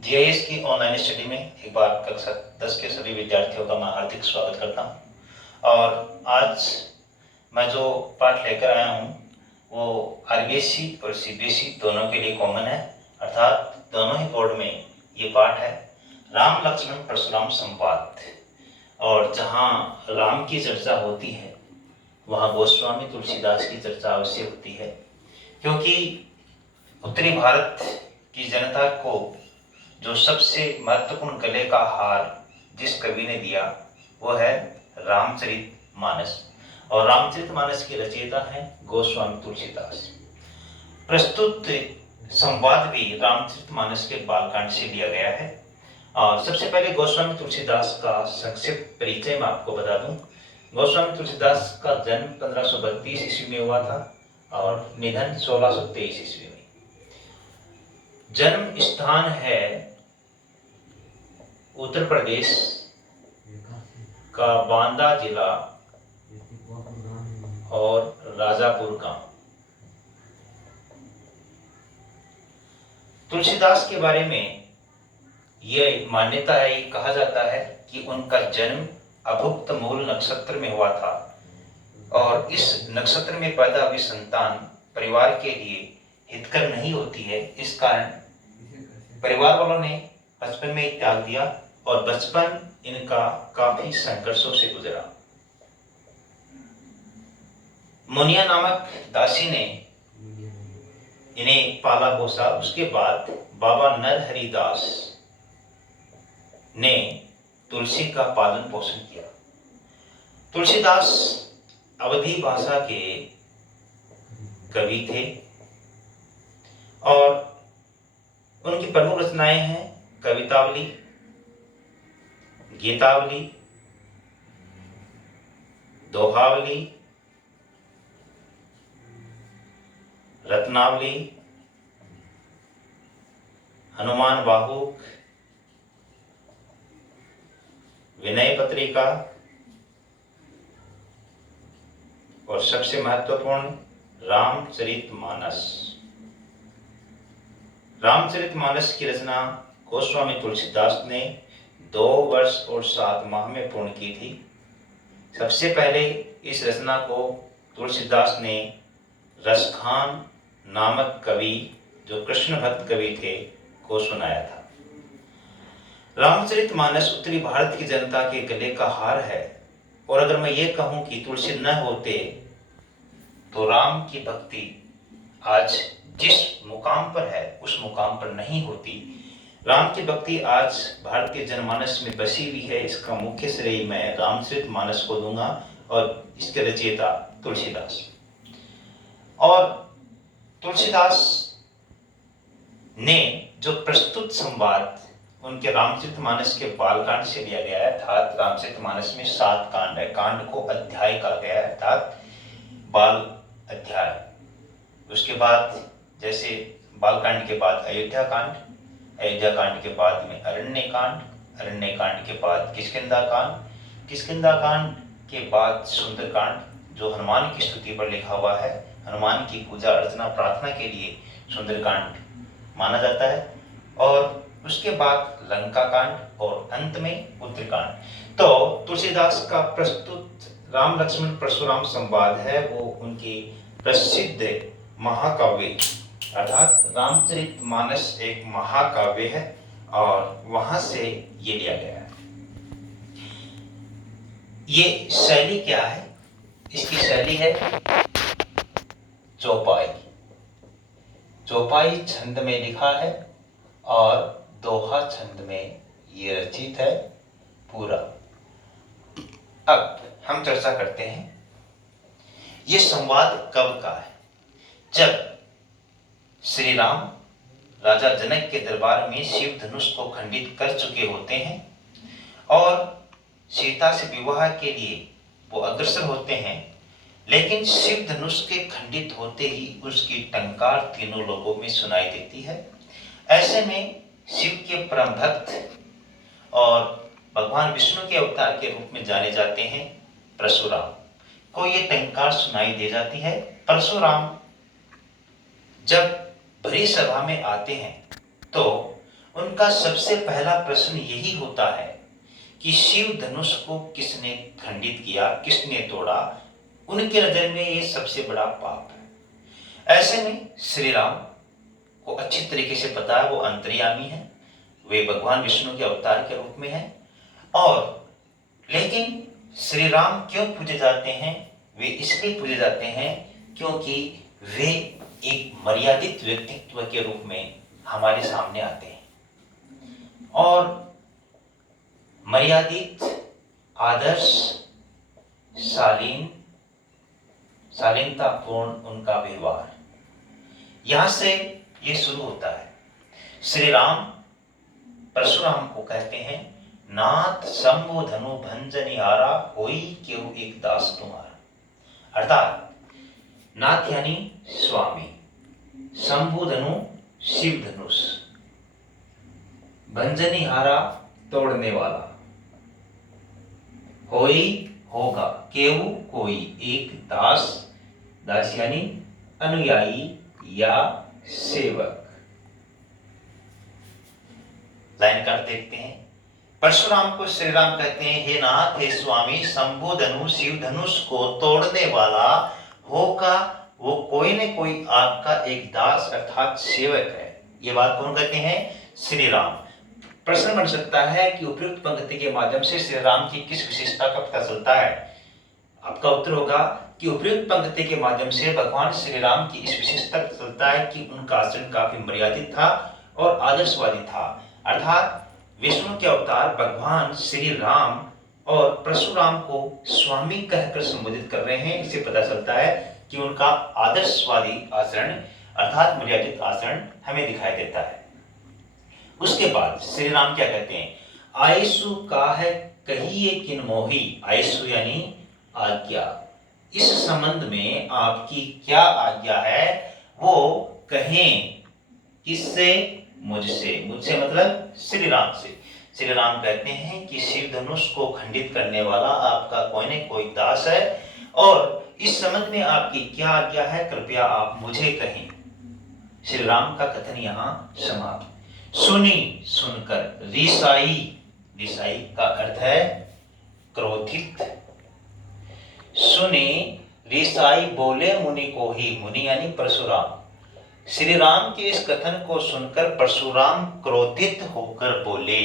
GIS की online study में एक बार कक्षा 10 के सभी विद्यार्थियों का मैं हार्दिक स्वागत करता हूं। और आज मैं जो पाठ लेकर आया हूं वो आरबीएसई और सीबीएसई दोनों के लिए कॉमन है, अर्थात दोनों ही बोर्ड में ये पाठ है, राम लक्ष्मण परशुराम संवाद। और जहां राम की चर्चा होती है वहां गोस्वामी तुलसीदास की चर्चा अवश्य होती है, क्योंकि उत्तरी भारत की जनता को जो सबसे महत्वपूर्ण गले का हार जिस कवि ने दिया वो है रामचरितमानस, और रामचरितमानस के रचयिता हैं गोस्वामी तुलसीदास। प्रस्तुत संवाद भी रामचरितमानस के बालकांड से लिया गया है। और सबसे पहले गोस्वामी तुलसीदास का संक्षिप्त परिचय मैं आपको बता दूं। गोस्वामी तुलसीदास का जन्म 1532 ईस्वी में हुआ था और निधन 1623 ईस्वी में। जन्म स्थान है उत्तर प्रदेश का बांदा जिला और राजापुर गांव। तुलसीदास के बारे में यह मान्यता है, कहा जाता है कि उनका जन्म अभुक्त मूल नक्षत्र में हुआ था और इस नक्षत्र में पैदा हुई संतान परिवार के लिए हितकर नहीं होती है। इस कारण परिवार वालों ने बचपन में ही त्याग दिया और बचपन इनका काफी संघर्षों से गुजरा। मुनिया नामक दासी ने इन्हें पाला पोसा। उसके बाद बाबा नरहरिदास ने तुलसी का पालन पोषण किया। तुलसीदास अवधी भाषा के कवि थे और उनकी प्रमुख रचनाएं हैं कवितावली, गीतावली, दोहावली, रत्नावली, हनुमान बाहुक, विनय पत्रिका और सबसे महत्वपूर्ण रामचरितमानस। रामचरितमानस की रचना गोस्वामी तुलसीदास ने 2 वर्ष और 7 माह में पूर्ण की थी। सबसे पहले इस रचना को तुलसीदास ने रसखान नामक कवि, जो कृष्ण भक्त कवि थे, को सुनाया था। रामचरितमानस उत्तरी भारत की जनता के गले का हार है। और अगर मैं ये कहूं कि तुलसी न होते तो राम की भक्ति आज जिस मुकाम पर है उस मुकाम पर नहीं होती। राम की भक्ति आज भारतीय जनमानस में बसी हुई है। इसका मुख्य श्रेय मैं रामचरितमानस को दूंगा और इसके रचयिता तुलसीदास। और तुलसीदास ने जो प्रस्तुत संवाद उनके रामचरितमानस के बालकांड से लिया गया है, अर्थात रामचरितमानस में 7 कांड है। कांड को अध्याय कहा गया है, अर्थात बाल अध्याय। उसके बाद जैसे बालकांड के बाद अयोध्या कांड, अयोध्या कांड के बाद में अरण्य कांड, अरण्य कांड के बाद किष्किंधा कांड, किष्किंधा कांड के बाद सुंदर कांड, जो हनुमान की स्तुति पर लिखा हुआ है। हनुमान की पूजा अर्चना प्रार्थना के लिए सुंदर कांड माना जाता है। और उसके बाद लंका कांड और अंत में उत्तरकांड। तो तुलसीदास का प्रस्तुत राम लक्ष्मण परशुराम संवाद है, वो उनकी प्रसिद्ध महाकाव्य अर्थात रामचरितमानस एक महाकाव्य है और वहां से ये लिया गया है। ये शैली क्या है? इसकी शैली है चौपाई। चौपाई छंद में लिखा है और दोहा छंद में ये रचित है पूरा। अब हम चर्चा करते हैं ये संवाद कब का है। जब श्री राम राजा जनक के दरबार में शिव धनुष को खंडित कर चुके होते हैं और सीता से विवाह के लिए वो अग्रसर होते हैं, लेकिन शिव धनुष के खंडित होते ही उसकी टंकार तीनों लोगों में सुनाई देती है। ऐसे में शिव के परम भक्त और भगवान विष्णु के अवतार के रूप में जाने जाते हैं परशुराम को ये टंकार सुनाई दे जाती है। परशुराम जब भरी सभा में आते हैं तो उनका सबसे पहला प्रश्न यही होता है कि शिव धनुष को किसने खंडित किया, किसने तोड़ा। उनके नजर में ये सबसे बड़ा पाप है। ऐसे में श्री राम को अच्छी तरीके से पता है वो अंतर्यामी है, वे भगवान विष्णु के अवतार के रूप में है। और लेकिन श्री राम क्यों पूजे जाते हैं? वे इसलिए पूजे जाते हैं क्योंकि वे एक मर्यादित व्यक्तित्व के रूप में हमारे सामने आते हैं और मर्यादित, आदर्श, शालीनतापूर्ण उनका व्यवहार, यहां से ये शुरू होता है। श्री राम परशुराम को कहते हैं, नाथ शंभु धनु भंजनिहारा होई केहू एक दास तुम्हारा। अर्थात नाथ यानी स्वामी, शंभु धनु शिव धनुष, भंजनिहारा तोड़ने वाला, होई होगा, केहू कोई एक दास, दास यानी अनुयायी या सेवक। लाइन कर देखते हैं। परशुराम को श्री राम कहते हैं, हे नाथ, हे स्वामी, शंभु धनु शिव धनुष को तोड़ने वाला होगा वो कोई न कोई आपका एक दास अर्थात सेवक है। ये बात कौन कहते हैं? श्री राम। प्रश्न बन सकता है कि उपयुक्त पंक्ति के माध्यम से श्री राम की किस विशेषता का पता चलता है? आपका उत्तर होगा कि उपयुक्त पंक्ति के माध्यम से भगवान श्री राम की इस विशेषता का चलता है कि उनका आचरण काफी मर्यादित था और आदर्शवादी था। अर्थात विष्णु के अवतार भगवान श्री राम और परशुराम को स्वामी कहकर संबोधित कर रहे हैं। इससे पता चलता है कि उनका आदर्शवादी आचरण अर्थात मर्यादित आचरण हमें दिखाई देता है। उसके बाद श्री राम क्या कहते हैं? आयसु का है कहिए किन मोही, आयसु यानी आज्ञा। इस संबंध में आपकी क्या आज्ञा है वो कहें। किससे? मुझसे। मुझसे मतलब श्री राम से। श्री राम कहते हैं कि शिव धनुष को खंडित करने वाला आपका कोई न कोई दास है और इस संबंध में आपकी क्या आज्ञा है, कृपया आप मुझे कहें। श्री राम का कथन यहाँ समाप्त। सुनी, सुनकर, रिसाई, रिसाई का अर्थ है क्रोधित। सुनी, रिसाई बोले मुनि को ही, मुनि यानी परशुराम। श्री राम के इस कथन को सुनकर परशुराम क्रोधित होकर बोले।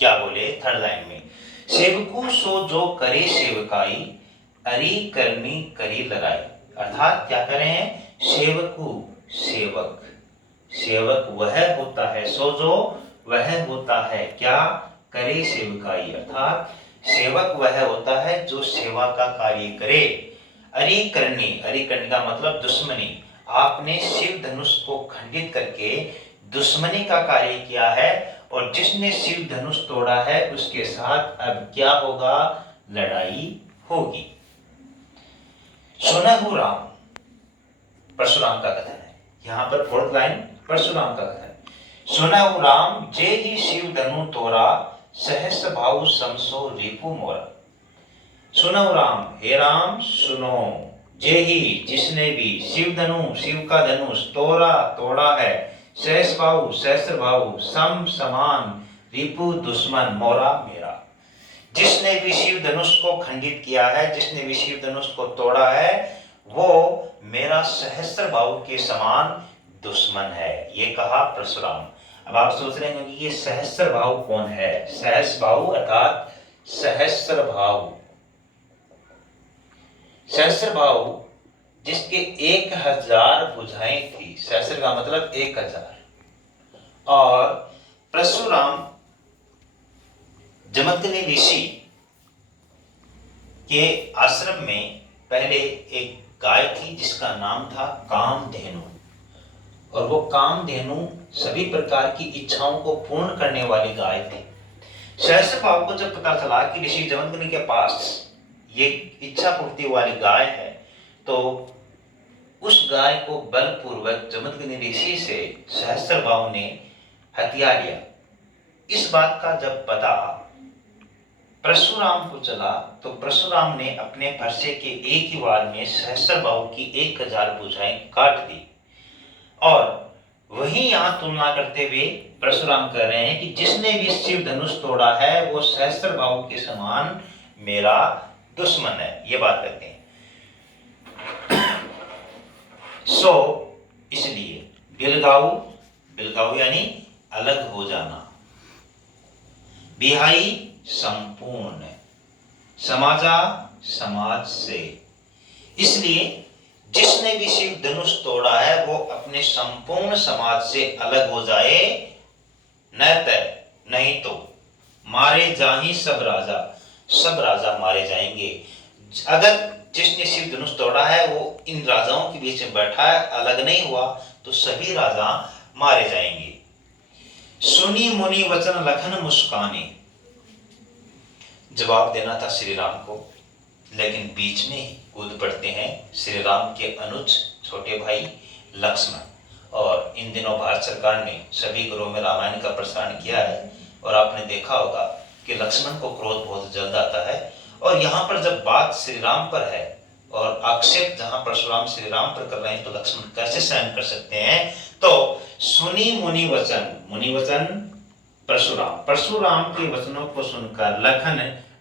क्या बोले? थर्ड लाइन में, सेवकू सो जो करे सेवकाई, अरी करनी करी लगाई। अर्थात क्या कर रहे हैं? सेवकू, सेवक, सेवक वह होता है, सो जो वह होता है, क्या करे सेवकाई, अर्थात सेवक वह होता है जो सेवा का कार्य करे। अरी करनी, अरी करनी का मतलब दुश्मनी। आपने शिव धनुष को खंडित करके दुश्मनी का कार्य किया है और जिसने शिव धनुष तोड़ा है उसके साथ अब क्या होगा? लड़ाई होगी। सुनहु राम, परशुराम का कथन है। यहां पर फोर्थ लाइन परशुराम का कथन, सुनहु राम जे ही शिव धनु तोरा, सहस भाव समसो रिपु मोरा। सुनो राम, हे राम सुनो, जे ही जिसने भी शिव धनु, शिव का धनुष तोड़ा, तोड़ा है, सहस भाव, सहस्र भाव, सम समान, रिपु दुश्मन, मोरा मेरा। जिसने भी शिव धनुष को खंडित किया है, जिसने भी शिव धनुष को तोड़ा है, वो मेरा सहस्र भाव के समान दुश्मन है। ये कहा परशुराम। अब आप सोच रहे हैं कि ये सहस्र भाव कौन है? सहस्र भाव अर्थात सहस्र भाव, सहस्र भाव जिसके 1000 भुजाएं थी। सहस्र का मतलब 1000। और परशुराम जमदग्नि ऋषि के आश्रम में पहले एक गाय थी जिसका नाम था कामधेनु, और वो कामधेनु सभी प्रकार की इच्छाओं को पूर्ण करने वाली गाय थी। सहस्र भाव को जब पता चला कि ऋषि जमदग्नि के पास ये इच्छा पूर्ति वाली गाय है, तो उस गाय को बलपूर्वक जमदग्नि ऋषि से सहस्र भाव ने हत्या लिया। इस बात का जब पता परशुराम को चला तो परशुराम ने अपने फरसे के एक ही वार में सहस्र भाव की 1000 भुजाएं काट दी। और वहीं यहां तुलना करते हुए परशुराम कह रहे हैं कि जिसने भी शिव धनुष तोड़ा है वो सहस्त्र बाहु के समान मेरा दुश्मन है, ये बात कहते हैं। सो इसलिए बिलगाऊ, बिलगाऊ यानी अलग हो जाना, बिहाई संपूर्ण, समाजा समाज से। इसलिए जिसने भी शिव धनुष तोड़ा है वो अपने संपूर्ण समाज से अलग हो जाए, नहीं तो मारे जाही सब राजा, सब राजा मारे जाएंगे। अगर जिसने शिव धनुष तोड़ा है वो इन राजाओं के बीच में बैठा है, अलग नहीं हुआ, तो सभी राजा मारे जाएंगे। सुनी मुनि वचन लखन मुस्काने, जवाब देना था श्री राम को, लेकिन बीच में ही कूद पड़ते हैं श्री राम के अनुज छोटे भाई लक्ष्मण। और इन दिनों भारत सरकार ने सभी घरों में रामायण का प्रसारण किया है, और आपने देखा होगा कि लक्ष्मण को क्रोध बहुत जल्द आता है। और यहाँ पर जब बात श्री राम पर है और आक्षेप जहाँ परशुराम श्री राम पर कर रहे हैं, तो लक्ष्मण कैसे सहन कर सकते हैं? तो सुनी मुनि वचन, मुनि वचन परशुराम, परशुराम के वचनों को सुनकर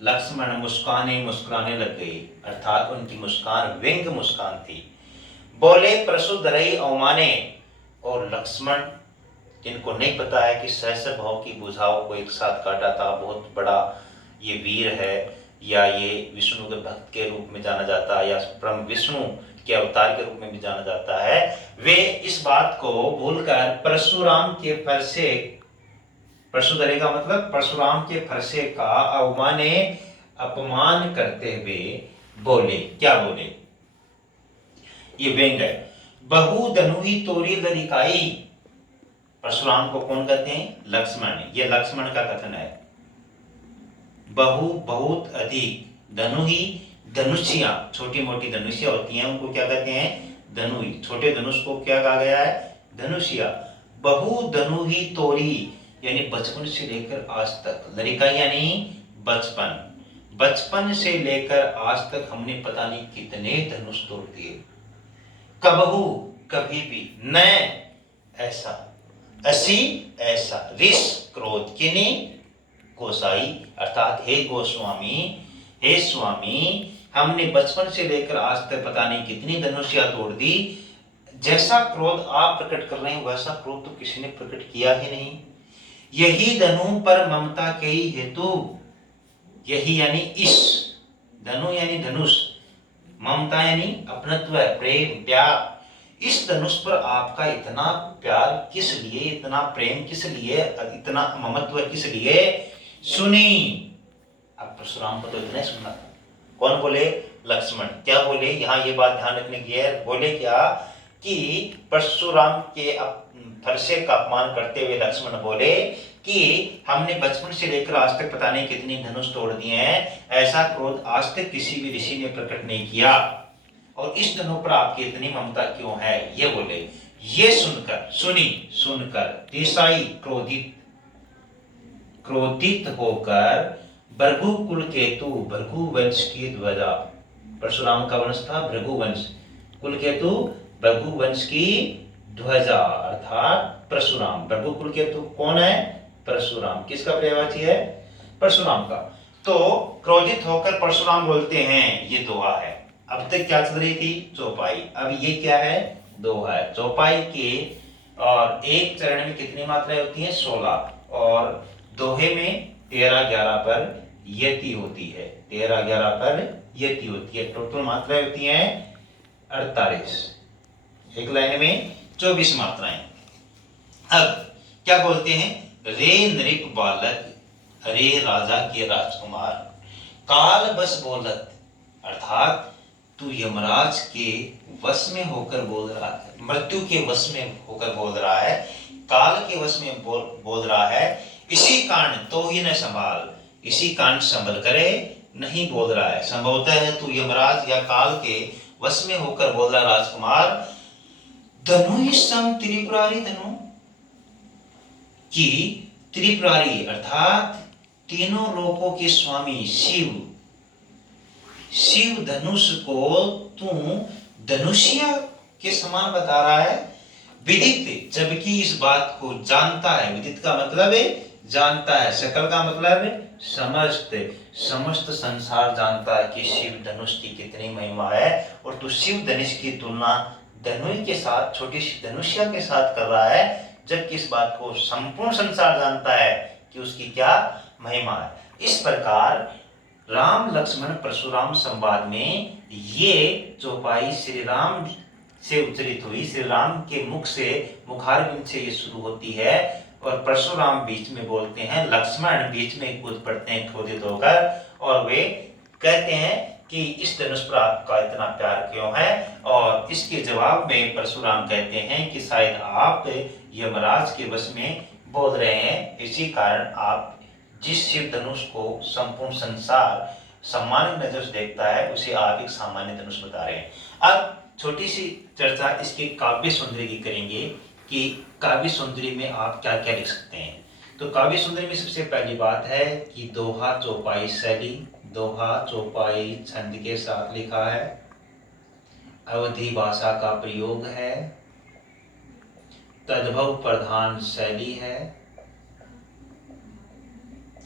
लक्ष्मण मुस्कुराने लग गई, अर्थात उनकी मुस्कान व्यंग मुस्कान थी। बोले प्रसुधरई अवमाने, और लक्ष्मण, जिनको नहीं पता है कि सहस्त्र भाव की भुजाओं को एक साथ काटा था, बहुत बड़ा ये वीर है, या ये विष्णु के भक्त के रूप में जाना जाता है, या परम विष्णु के अवतार के रूप में भी जाना जाता है, वे इस बात को भूलकर परशुराम के फरसे, परशुधरे का मतलब परशुराम के फरसे का अवमाने, अपमान करते हुए बोले। क्या बोले? ये व्यंग है। बहु धनुही तोरी लरिकाई, परशुराम को कौन कहते हैं? लक्ष्मण। ये लक्ष्मण का कथन है। बहु बहुत अधिक, धनुही धनुषिया, छोटी मोटी धनुषिया होती हैं, उनको क्या कहते हैं? धनुही। छोटे धनुष को क्या कहा गया है? धनुषिया। बहु धनुही तोरी यानी बचपन से लेकर आज तक, लरिका यानी बचपन, बचपन से लेकर आज तक हमने पता नहीं कितने धनुष तोड़ दिए। कबहू कभी भी, न ऐसा, असी ऐसा, रिस क्रोध किनी गोसाई, अर्थात हे गोस्वामी, हे स्वामी, हमने बचपन से लेकर आज तक पता नहीं कितनी धनुषिया तोड़ दी। जैसा क्रोध आप प्रकट कर रहे हैं वैसा क्रोध तो किसी ने प्रकट किया ही नहीं। यही धनु पर ममता के ही हेतु, यही यानी इस, धनु यानी धनुष, ममता यानी अपनत्व, प्रेम, प्यार। इस धनुष पर आपका इतना प्यार किस लिए, इतना प्रेम किस लिए, इतना ममत्व किस लिए? सुनी। अब परशुराम को तो इतना ही सुनना था। कौन बोले? लक्ष्मण। क्या बोले? यहाँ ये बात ध्यान रखने की है। बोले क्या कि परशुराम के फरसे का अपमान करते हुए लक्ष्मण बोले कि हमने बचपन से लेकर आज तक पता नहीं कितनी धनुष तोड़ दिए हैं, ऐसा क्रोध आज तक किसी भी ऋषि ने प्रकट नहीं किया, और इस धनु पर आपकी इतनी ममता क्यों है? ये बोले। ये सुनकर, सुनकर देसाई क्रोधित होकर भृगु कुल केतु, भृगु वंश की ध्वजा, परशुराम का वंश था भृगु वंश, कुल केतु भृगु वंश की ध्वजा, अर्थात परशुराम। भृगु कुल केतु कौन है? परशुराम। किसका पर्यायवाची है? परशुराम का। तो क्रोधित होकर परशुराम बोलते हैं, ये दोहा है। अब तक क्या चल रही थी? चौपाई। अब ये क्या है? दोहा है। चौपाई के और एक चरण में कितनी मात्राएं होती हैं? 16, और दोहे में 13-11 पर यति होती है, 13-11 पर यति होती है। टोटल मात्राएं होती हैं 48। एक लाइन में 24 मात्राएं। अब क्या बोलते हैं? रे नृप बालक, रे राजा के राजकुमार, काल बस बोलत, अर्थात तू यमराज के वश में होकर बोल रहा है, मृत्यु के वश में होकर बोल रहा है, काल के वश में बोल रहा है। इसी कांड तो ही न संभाल, इसी कांड संभल करे नहीं बोल रहा है। संभवतः है तू यमराज या काल के वश में होकर बोल रहा राजकुमार। धनु ही सम त्रिपुरारी, धनु की त्रिपुरारी अर्थात तीनों लोकों के स्वामी शिव, शिव धनुष को तू धनुषिया के समान बता रहा है। विदित जबकि इस बात को जानता है, विदित का मतलब है जानता है, सकल का मतलब है समस्त, समस्त संसार जानता है कि शिव धनुष की कितनी महिमा है। और तू शिव धनुष की तुलना धनुष के साथ, छोटी सी धनुष्या के साथ कर रहा है, जबकि इस बात को संपूर्ण संसार जानता है कि उसकी क्या महिमा है। इस प्रकार राम लक्ष्मण परशुराम संवाद में ये चौपाई श्री राम से उच्चरित हुई, श्री राम के मुख से, मुखारबिंद से ये शुरू होती है और परशुराम बीच में बोलते हैं, लक्ष्मण बीच में कूद पड़ते हैं क्रोधित होकर और वे कहते हैं कि इस धनुष पर आपका इतना प्यार क्यों है। और इसके जवाब में परशुराम कहते हैं कि शायद आप यमराज के वश में बोल रहे हैं, इसी कारण आप जिस शिव धनुष को संपूर्ण संसार सम्मानित नजर से देखता है उसे आप एक सामान्य धनुष बता रहे हैं। अब छोटी सी चर्चा इसके काव्य सौंदर्य की करेंगे कि काव्य सौंदर्य में आप क्या क्या लिख सकते हैं। तो काव्य सौंदर्य में सबसे पहली बात है कि दोहा चौपाई शैली, दोहा चौपाई छंद के साथ लिखा है, अवधि भाषा का प्रयोग है, तद्भव प्रधान शैली है,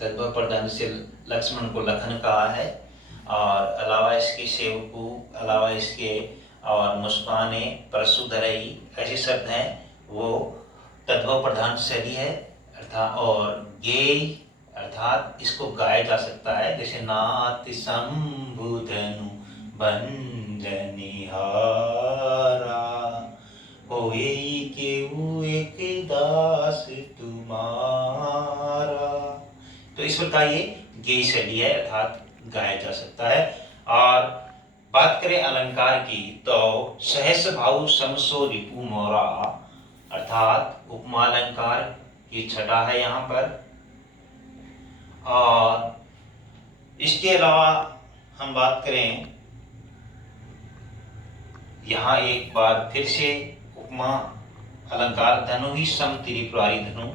तद्भव प्रधान से लक्ष्मण को लखन कहा है, और अलावा इसके सेवकू, अलावा इसके और मुस्काने, परशुधरई ऐसे शब्द हैं, वो तद्भव प्रधान शैली है अर्थात। और गेय अर्थात इसको गाया जा सकता है, जैसे नाथ शंभुधनु बंदनिहारा होए केहू एक दास तुम्हारा। तो इस प्रकार ये गेय शैली है अर्थात गाया जा सकता है। और बात करें अलंकार की तो सहस भाव समसो रिपु मोरा अर्थात उपमा अलंकार की छटा है यहाँ पर। और इसके अलावा हम बात करें, यहाँ एक बार फिर से उपमा अलंकार, धनु ही सम त्रिपुरारी धनु,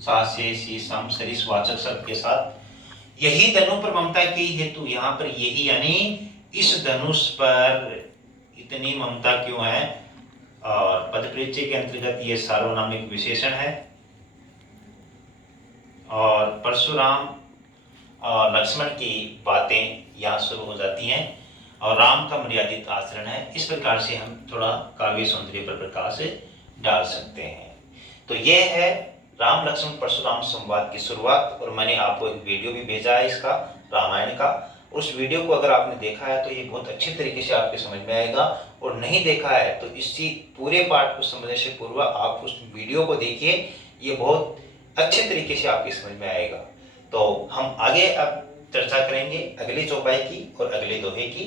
सा से सी सम सरिस वाचक शब्द के साथ, यही धनु पर ममता की हेतु, यहाँ पर यही यानी इस धनुष पर इतनी ममता क्यों है। और पदपरिचय के अंतर्गत ये सार्वनामिक विशेषण है। और परशुराम और लक्ष्मण की बातें यहाँ शुरू हो जाती हैं और राम का मर्यादित आचरण है। इस प्रकार से हम थोड़ा काव्य सौंदर्य पर प्रकाश डाल सकते हैं। तो ये है राम लक्ष्मण परशुराम संवाद की शुरुआत। और मैंने आपको एक वीडियो भी भेजा है इसका, रामायण का। उस वीडियो को अगर आपने देखा है तो ये बहुत अच्छी तरीके से आपके समझ में आएगा, और नहीं देखा है तो इसी पूरे पाठ को समझने से पूर्व आप उस वीडियो को देखिए, ये बहुत अच्छे तरीके से आपकी समझ में आएगा। तो हम आगे अब चर्चा करेंगे अगली चौपाई की और अगले दोहे की।